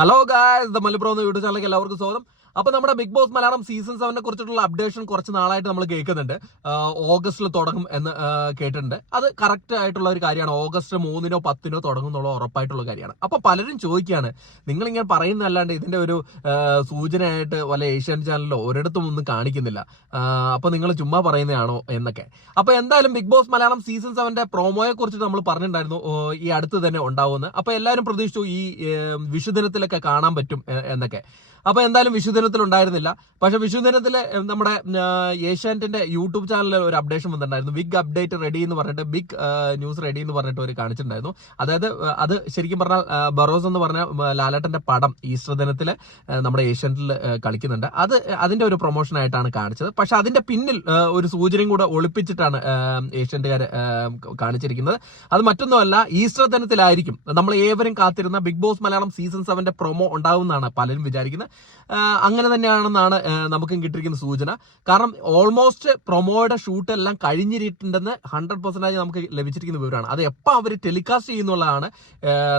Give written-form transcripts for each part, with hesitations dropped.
Hello guys, the Malappuram YouTube ചാനലിലേക്ക് എല്ലാവർക്കും സ്വാഗതം. അപ്പൊ നമ്മുടെ ബിഗ് ബോസ് മലയാളം സീസൺ 7നെ കുറിച്ചിട്ടുള്ള അപ്ഡേഷൻ കുറച്ച് നാളായിട്ട് നമ്മൾ കേൾക്കുന്നുണ്ട്. ഓഗസ്റ്റിൽ തുടങ്ങും എന്ന് കേട്ടിട്ടുണ്ട്. അത് കറക്റ്റ് ആയിട്ടുള്ള ഒരു കാര്യമാണ്. ഓഗസ്റ്റ് 3-നോ 10-നോ തുടങ്ങും എന്നുള്ള ഉറപ്പായിട്ടുള്ള കാര്യമാണ്. അപ്പൊ പലരും ചോദിക്കുകയാണ്, നിങ്ങളിങ്ങനെ പറയുന്നതല്ലാണ്ട് ഇതിന്റെ ഒരു സൂചനയായിട്ട് വല്ല ഏഷ്യൻ ചാനലിലോ ഒരിടത്തും ഒന്നും കാണിക്കുന്നില്ല, അപ്പൊ നിങ്ങൾ ചുമ്മാ പറയുന്നതാണോ എന്നൊക്കെ. അപ്പൊ എന്തായാലും ബിഗ് ബോസ് മലയാളം സീസൺ 7ന്റെ പ്രോമോയെ കുറിച്ച് നമ്മൾ പറഞ്ഞിട്ടുണ്ടായിരുന്നു ഈ അടുത്ത് തന്നെ ഉണ്ടാവുമെന്ന്. അപ്പൊ എല്ലാവരും പ്രതീക്ഷിച്ചു ഈ വിഷുദിനത്തിലൊക്കെ കാണാൻ പറ്റും എന്നൊക്കെ. അപ്പൊ എന്തായാലും വിഷുദിനത്തിൽ ഉണ്ടായിരുന്നില്ല. പക്ഷെ വിഷുദിനത്തില് നമ്മുടെ ഏഷ്യാനെറ്റിന്റെ യൂട്യൂബ് ചാനലിൽ ഒരു അപ്ഡേഷൻ വന്നിട്ടുണ്ടായിരുന്നു. ബിഗ് അപ്ഡേറ്റ് റെഡി എന്ന് പറഞ്ഞിട്ട്, ബിഗ് ന്യൂസ് റെഡി എന്ന് പറഞ്ഞിട്ട് ഒരു കാണിച്ചിട്ടുണ്ടായിരുന്നു. അതായത് അത് ശരിക്കും പറഞ്ഞാൽ ബറോസ് എന്ന് പറഞ്ഞ ലാലേട്ടന്റെ പടം ഈസ്റ്റർ ദിനത്തില് നമ്മുടെ ഏഷ്യാനെറ്റിൽ കളിക്കുന്നുണ്ട്. അതിന്റെ ഒരു പ്രൊമോഷൻ ആയിട്ടാണ് കാണിച്ചത്. പക്ഷെ അതിന്റെ പിന്നിൽ ഒരു സൂചനയും കൂടെ ഒളിപ്പിച്ചിട്ടാണ് ഏഷ്യാനെറ്റുകാർ കാണിച്ചിരിക്കുന്നത്. അത് മറ്റൊന്നുമല്ല, ഈസ്റ്റർ ദിനത്തിലായിരിക്കും നമ്മൾ ഏവരും കാത്തിരുന്ന ബിഗ് ബോസ് മലയാളം സീസൺ 7ന്റെ പ്രൊമോ ഉണ്ടാവുമെന്നാണ് പലരും വിചാരിക്കുന്നത്. അങ്ങനെ തന്നെയാണെന്നാണ് നമുക്കും കിട്ടിയിരിക്കുന്ന സൂചന. കാരണം ഓൾമോസ്റ്റ് പ്രൊമോയുടെ ഷൂട്ട് എല്ലാം കഴിഞ്ഞിട്ടുണ്ടെന്ന് 100% നമുക്ക് ലഭിച്ചിരിക്കുന്ന വിവരമാണ്. അത് എപ്പോൾ അവർ ടെലികാസ്റ്റ് ചെയ്യുന്നുള്ളതാണ്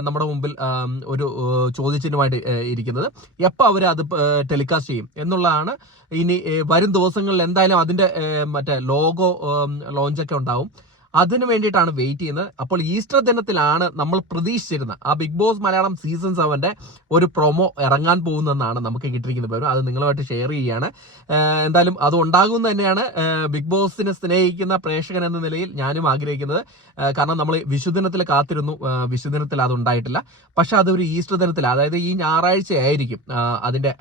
നമ്മുടെ മുമ്പിൽ ഒരു ചോദ്യചിഹ്നമായിട്ട് ഇരിക്കുന്നത്. എപ്പോൾ അവർ അത് ടെലികാസ്റ്റ് ചെയ്യും എന്നുള്ളതാണ്. ഇനി വരും ദിവസങ്ങളിൽ എന്തായാലും അതിന്റെ മറ്റേ ലോഗോ ലോഞ്ചൊക്കെ ഉണ്ടാവും. അതിനു വേണ്ടിയിട്ടാണ് വെയിറ്റ് ചെയ്യുന്നത്. അപ്പോൾ ഈസ്റ്റർ ദിനത്തിലാണ് നമ്മൾ പ്രതീക്ഷിച്ചിരുന്ന ആ ബിഗ് ബോസ് മലയാളം സീസൺ 7ന്റെ ഒരു പ്രൊമോ ഇറങ്ങാൻ പോകുന്നതെന്നാണ് നമുക്ക് കിട്ടിയിരിക്കുന്ന വിവരം. അത് നിങ്ങളുമായിട്ട് ഷെയർ ചെയ്യുകയാണ്. എന്തായാലും അത് ഉണ്ടാകുമെന്ന് തന്നെയാണ് ബിഗ് ബോസിനെ സ്നേഹിക്കുന്ന പ്രേക്ഷകൻ എന്ന നിലയിൽ ഞാനും ആഗ്രഹിക്കുന്നത്. കാരണം നമ്മൾ വിഷുദിനത്തിൽ കാത്തിരുന്നു, വിഷുദിനത്തിൽ അത് ഉണ്ടായിട്ടില്ല. പക്ഷെ അതൊരു ഈസ്റ്റർ ദിനത്തിൽ, അതായത് ഈ ഞായറാഴ്ച ആയിരിക്കും അതിന്റെ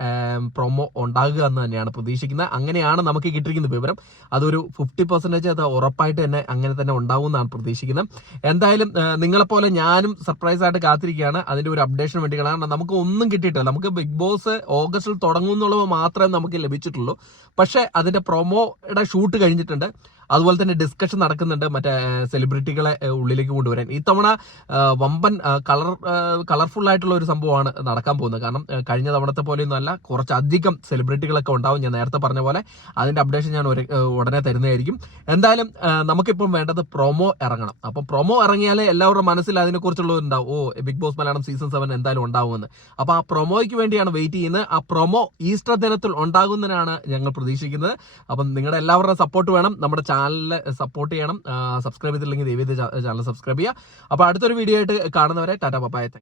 പ്രൊമോ ഉണ്ടാകുക എന്ന് തന്നെയാണ് പ്രതീക്ഷിക്കുന്നത്. അങ്ങനെയാണ് നമുക്ക് കിട്ടിയിരിക്കുന്ന വിവരം. അതൊരു 50% അത് ഉറപ്പായിട്ട് തന്നെ അങ്ങനെ തന്നെ ഉണ്ടാവും എന്നാണ് പ്രതീക്ഷിക്കുന്നത്. എന്തായാലും നിങ്ങളെപ്പോലെ ഞാനും സർപ്രൈസ് ആയിട്ട് കാത്തിരിക്കുകയാണ് അതിന്റെ ഒരു അപ്ഡേഷൻ വേണ്ടി. കാരണം നമുക്ക് ഒന്നും കിട്ടിയിട്ടില്ല. നമുക്ക് ബിഗ് ബോസ് ഓഗസ്റ്റിൽ തുടങ്ങും എന്നുള്ളത് മാത്രമേ നമുക്ക് ലഭിച്ചിട്ടുള്ളൂ. പക്ഷെ അതിന്റെ പ്രൊമോയുടെ ഷൂട്ട് കഴിഞ്ഞിട്ടുണ്ട്. അതുപോലെ തന്നെ ഡിസ്കഷൻ നടക്കുന്നുണ്ട് മറ്റേ സെലിബ്രിറ്റികളെ ഉള്ളിലേക്ക് കൊണ്ടുവരാൻ. ഇത്തവണ വമ്പൻ കളർഫുൾ ആയിട്ടുള്ള ഒരു സംഭവമാണ് നടക്കാൻ പോകുന്നത്. കാരണം കഴിഞ്ഞ തവണത്തെ പോലെയൊന്നും അല്ല, കുറച്ചധികം സെലിബ്രിറ്റികളൊക്കെ ഉണ്ടാവും. ഞാൻ നേരത്തെ പറഞ്ഞ പോലെ അതിന്റെ അപ്ഡേഷൻ ഞാൻ ഉടനെ തരുന്നതായിരിക്കും. എന്തായാലും നമുക്കിപ്പം വേണ്ടത് പ്രൊമോ ഇറങ്ങണം. അപ്പം പ്രൊമോ ഇറങ്ങിയാലേ എല്ലാവരുടെ മനസ്സിൽ അതിനെക്കുറിച്ചുള്ള ഉണ്ടാവും, ബിഗ് ബോസ് മലയാളം സീസൺ 7 എന്തായാലും ഉണ്ടാവുമെന്ന്. അപ്പൊ ആ പ്രൊമോയ്ക്ക് വേണ്ടിയാണ് വെയിറ്റ് ചെയ്യുന്നത്. ആ പ്രൊമോ ഈസ്റ്റർ ദിനത്തിൽ ഉണ്ടാകുന്നതിനാണ് ഞങ്ങൾ പ്രതീക്ഷിക്കുന്നത്. അപ്പം നിങ്ങളുടെ എല്ലാവരുടെയും സപ്പോർട്ട് വേണം. നമ്മുടെ ചാനലിൽ സപ്പോർട്ട് ചെയ്യണം. സബ്സ്ക്രൈബ് ചെയ്തില്ലെങ്കിൽ ദയവേത് ചാനൽ സബ്സ്ക്രൈബ് ചെയ്യുക. അപ്പൊ അടുത്തൊരു വീഡിയോ ആയിട്ട് കാണുന്നവരെ ടാറ്റാ ബൈ.